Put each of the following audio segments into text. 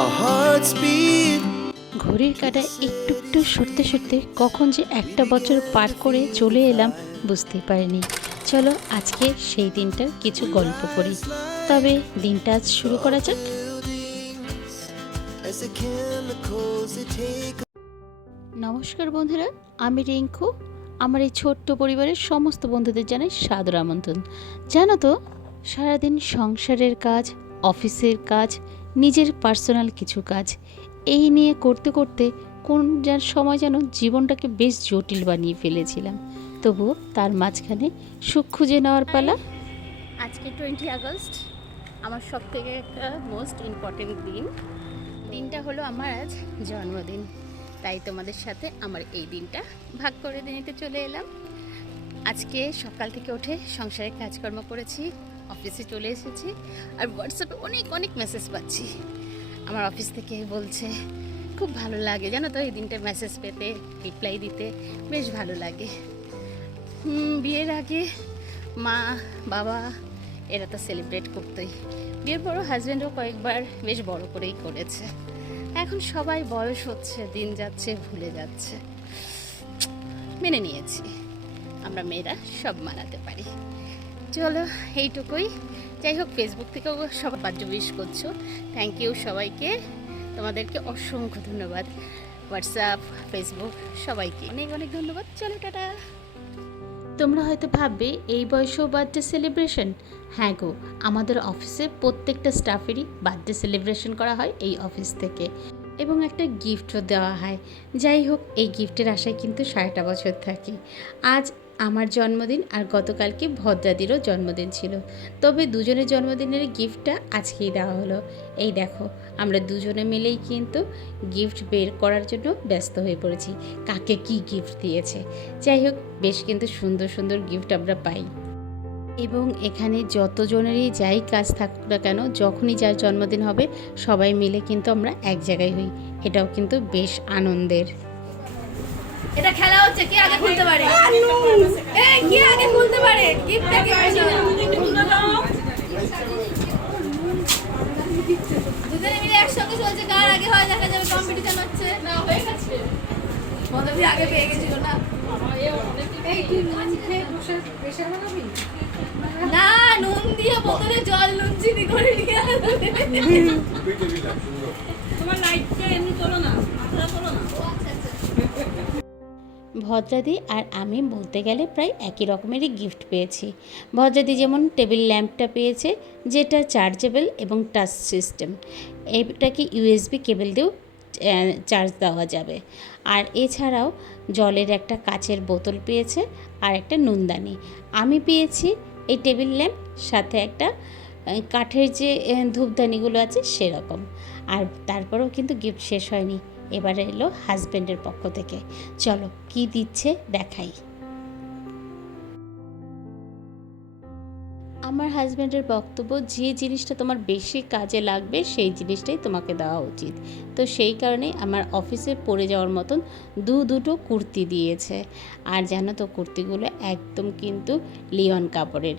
our hearts beat. ঘড়ির কাঁটা একটু একটু সরতে সরতে কখন যে একটা বছর পার করে চলে এলাম বুঝতেই পারিনি। চলো আজকে সেই দিনটার কিছু গল্প করি। তবে দিনটা আজ শুরু করা যাক। As the chemicals they take. নমস্কার বন্ধুরা, আমি রিঙ্কু। আমার এই ছোট্ট পরিবারের সমস্ত বন্ধুদের জানাই সাদর আমন্ত্রণ। জানো তো, সারাদিন সংসারের কাজ, অফিসের কাজ, নিজের পার্সোনাল কিছু কাজ এই নিয়ে করতে করতে কোন যার সময় যেন জীবনটাকে বেশ জটিল বানিয়ে ফেলেছিলাম। তবুও তার মাঝখানে সুখ খুঁজে নেওয়ার পালা। আজকে 20 আগস্ট, আমার সব থেকে একটা মোস্ট ইম্পর্টেন্ট দিন। দিনটা হলো আমার আজ জন্মদিন, তাই তোমাদের সাথে আমার এই দিনটা ভাগ করে নিতে চলে এলাম। আজকে সকাল থেকে উঠে সংসারের কাজকর্ম করেছি, অফিসে চলে এসেছি, আর হোয়াটসঅ্যাপে অনেক অনেক মেসেজ পাচ্ছি। আমার অফিস থেকে বলছে খুব ভালো লাগে জানো তো, এই দিনটা মেসেজ পেতে, রিপ্লাই দিতে বেশ ভালো লাগে। বিয়ের আগে মা বাবা এরা তো সেলিব্রেট করতোই, বিয়ের পরও হাজব্যান্ডও কয়েকবার বেশ বড় করেই করেছে। এখন সবাই বয়স হচ্ছে, দিন যাচ্ছে, ভুলে যাচ্ছে, মেনে নিয়েছি আমরা মেয়েরা সব মানাতে পারি। চলো এইটুকুই। যাই হোক, ফেসবুক থেকেও সবাই বার্থডে উইশ করছো, থ্যাংক ইউ সবাইকে, তোমাদেরকে অসংখ্য ধন্যবাদ। হোয়াটসঅ্যাপ, ফেসবুক সবাইকে অনেক অনেক ধন্যবাদ। চলো টাটা। তোমরা হয়তো ভাববে এই বয়সেও বার্থডে সেলিব্রেশন। হ্যাঁ গো, আমাদের অফিসে প্রত্যেকটা স্টাফেরই বার্থডে সেলিব্রেশন করা হয় এই অফিস থেকে, এবং একটা গিফটও দেওয়া হয়। যাই হোক, এই গিফটের আশায় কিন্তু 60টা বছর থাকি। আজ আমার জন্মদিন, আর গতকালকে ভদ্রাদিরও জন্মদিন ছিল। তবে দুজনের জন্মদিনের গিফটটা আজকেই দেওয়া হলো। এই দেখো, আমরা দুজনে মিলেই কিন্তু গিফট বের করার জন্য ব্যস্ত হয়ে পড়েছি, কাকে কি গিফট দিয়েছে। যাই হোক, বেশ কিন্তু সুন্দর সুন্দর গিফট আমরা পাই। এবং এখানে যতজনেরই যাই কাজ থাকুক না কেন, যখনই যার জন্মদিন হবে সবাই মিলে কিন্তু আমরা এক জায়গায় হই। এটাও কিন্তু বেশ আনন্দের। এটা খেলা হচ্ছে, কে আগে খুলতে পারে? এই কে আগে খুলতে পারে? গিফটটা কে দুজনে মিলে একসঙ্গে চলছে, কার আগে হয় দেখা যাবে। কম্পিটিশন হচ্ছে। না হয়ে গেছে, মধুবি আগে পেয়ে গেছিল না। এই তুই নুন খেয়ে বসে প্রেশার বানাবি না? নুন দিয়ে বোতলে জল নুন চিনি করে নিয়ে আসবে। তোমার লাইটটা এমনি তোলো না, মাথা তোলো না। ভদ্রাদি আর আমি বলতে গেলে প্রায় একই রকমেরই গিফট পেয়েছি। ভদ্রাদি যেমন টেবিল ল্যাম্পটা পেয়েছে, যেটা চার্জেবল এবং টাচ সিস্টেম, এটাকে ইউএসবি কেবল দিয়েও চার্জ দেওয়া যাবে। আর এছাড়াও জলের একটা কাচের বোতল পেয়েছে, আর একটা নুনদানি। আমি পেয়েছি এই টেবিল ল্যাম্প, সাথে একটা কাঠের যে ধূপদানিগুলো আছে সেরকম। আর তারপরেও কিন্তু গিফট শেষ হয়নি, এবারে এলো হাজব্যান্ডের পক্ষ থেকে। চলো কি দিচ্ছে দেখাই। আমার হাজব্যান্ডের বক্তব্য, যে জিনিসটা তোমার বেশি কাজে লাগবে সেই জিনিসটাই তোমাকে দেওয়া উচিত। তো সেই কারণে আমার অফিসে পরে যাওয়ার মতন দুটো কুর্তি দিয়েছে। আর জানো তো, কুর্তিগুলো একদম কিন্তু লিওন কাপড়ের।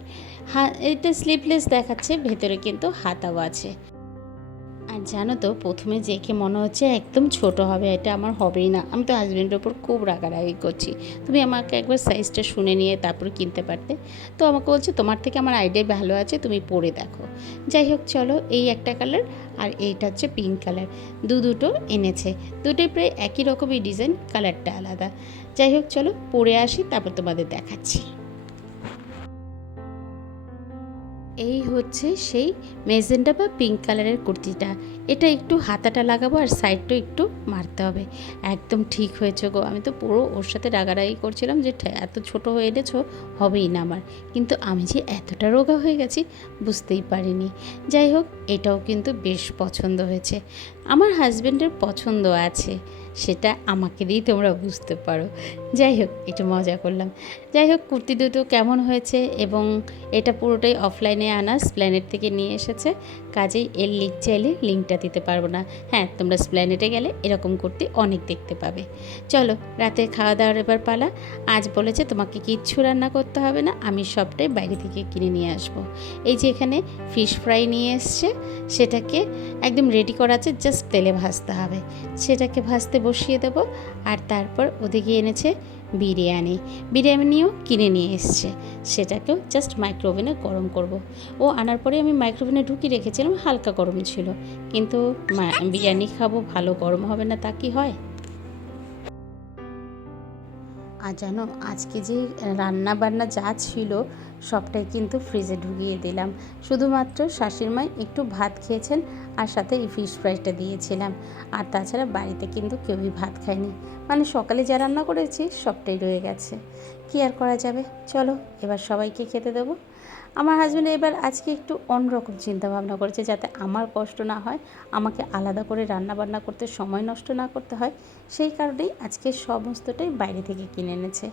এটা স্লিভলেস দেখাচ্ছে, ভেতরে কিন্তু হাতাও আছে। আর জানো তো, প্রথমে দেখে মনে হচ্ছে একদম ছোট হবে, এটা আমার হবেই না। আমি তো হাজব্যান্ডের ওপর খুব রাগারাগি করছি, তুমি আমাকে একবার সাইজটা শুনে নিয়ে তারপর কিনতে পারতে। তো আমাকে বলছে তোমার থেকে আমার আইডিয়া ভালো আছে, তুমি পরে দেখো। যাই হোক, চলো, এই একটা কালার আর এইটা হচ্ছে পিঙ্ক কালার, দুটো এনেছে। দুটোই প্রায় একই রকমই ডিজাইন, কালারটা আলাদা। যাই হোক, চলো পরে আসি, তারপর তোমাদের দেখাচ্ছি। এই হচ্ছে সেই মেজেন্টা বা পিঙ্ক কালারের কুর্তিটা। এটা একটু হাতাটা লাগাবো আর সাইডটা একটু মারতে হবে। একদম ঠিক হয়েছে গো, আমি তো পুরো ওর সাথে রাগারাগি করছিলাম যে এত ছোট হয়ে এনেছো, হবেই না আমার। কিন্তু আমি যে এতটা রোগা হয়ে গেছি বুঝতেই পারিনি। যাই হোক, এটাও কিন্তু বেশ পছন্দ হয়েছে। আমার হাজব্যান্ডের পছন্দ আছে, সেটা আমাকে দিয়েই তোমরা বুঝতে পারো। যাই হোক, একটু মজা করলাম। যাই হোক, কুর্তি দুটো কেমন হয়েছে, এবং এটা পুরোটাই অফলাইনে আনা, স্প্ল্যানেট থেকে নিয়ে এসেছে। কাজেই এর লিঙ্ক চাইলে লিঙ্কটা দিতে পারবো না। হ্যাঁ, তোমরা স্প্ল্যানেটে গেলে এরকম করতে অনেক দেখতে পাবে। চলো, রাতে খাওয়া দাওয়ার এবার পালা। আজ বলেছে তোমাকে কিচ্ছু রান্না করতে হবে না, আমি সবটাই বাইরে থেকে কিনে নিয়ে আসবো। এই যে এখানে ফিশ ফ্রাই নিয়ে এসছে, সেটাকে একদম রেডি করা আছে, জাস্ট তেলে ভাজতে হবে। সেটাকে ভাজতে বসিয়ে দেবো। আর তারপর ওদিকে এনেছে বিরিয়ানিও কিনে নিয়ে এসছে, সেটাকেও জাস্ট মাইক্রোওভেনে গরম করব। ও আনার পরে আমি মাইক্রোওভেনে ঢুকিয়ে রেখেছিলাম, হালকা গরম ছিল, কিন্তু বিরিয়ানি খাবো, ভালো গরম হবে না তা কি হয়? আর জানো, আজকে যে রান্না বান্না যা ছিল সবটাই কিন্তু ফ্রিজে ঢুকিয়ে দিলাম। শুধুমাত্র শাশুড়ি মা একটু ভাত খেয়েছেন, আর সাথে এই ফিশ ফ্রাইটা দিয়েছিলাম। আর তাছাড়া বাড়িতে কিন্তু কেউই ভাত খায়নি, মানে সকালে যা রান্না করেছি সবটাই রয়ে গেছে। কী আর করা যাবে, চলো এবার সবাইকে খেতে দেবো। আমার হাজব্যান্ড এবার আজকে একটু অন্যরকম চিন্তা ভাবনা করেছে, যাতে আমার কষ্ট না হয়, আমাকে আলাদা করে রান্না বান্না করতে সময় নষ্ট না করতে হয়। সেই কারণেই আজকে সমস্তটাই বাইরে থেকে কিনে এনেছে।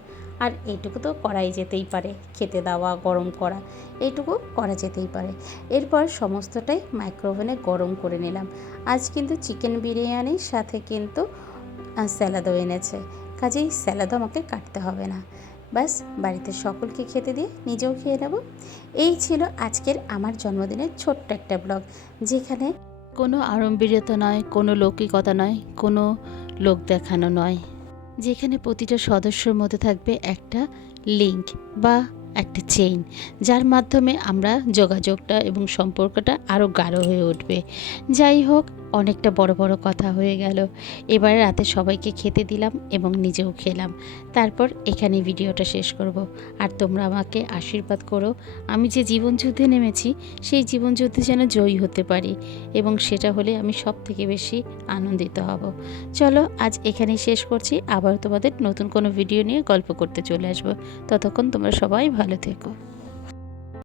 আর এইটুকু তো করাই যেতেই পারে, খেতে দেওয়া, গরম করা, এইটুকু করা যেতেই পারে। এরপর সমস্তটাই মাইক্রোওভেনে গরম করে নিলাম। আজ কিন্তু চিকেন বিরিয়ানির সাথে কিন্তু স্যালাদও এনেছে, কাজেই স্যালাদও আমাকে কাটতে হবে না। ব্যাস, বাড়িতে সকলকে খেতে দিয়ে নিজেও খেয়ে নেব। এই ছিল আজকের আমার জন্মদিনের ছোট্ট একটা ব্লগ, যেখানে কোনো আড়ম্বরীয়তা নয়, কোনো লৌকিকতা নয়, কোনো লোক দেখানো নয়, যেখানে প্রতিটা সদস্যর মধ্যে থাকবে একটা লিঙ্ক বা একটা চেইন, যার মাধ্যমে আমরা যোগাযোগটা এবং সম্পর্কটা আরও গাঢ় হয়ে উঠবে। যাই হোক, অনেকটা বড় বড় কথা হয়ে গেল। এবার রাতে সবাইকে খেতে দিলাম এবং নিজেও খেলাম। তারপর এখানে ভিডিওটা শেষ করব। আর তোমরা আমাকে আশীর্বাদ করো, আমি যে জীবনযুদ্ধে নেমেছি সেই জীবনযুদ্ধে যেন জয়ী হতে পারি, এবং সেটা হলে আমি সব থেকে বেশি আনন্দিত হব। চলো, আজ এখানেই শেষ করছি। আবার তোমাদের নতুন কোনো ভিডিও নিয়ে গল্প করতে চলে আসবো। ততক্ষণ তোমরা সবাই ভালো থেকো।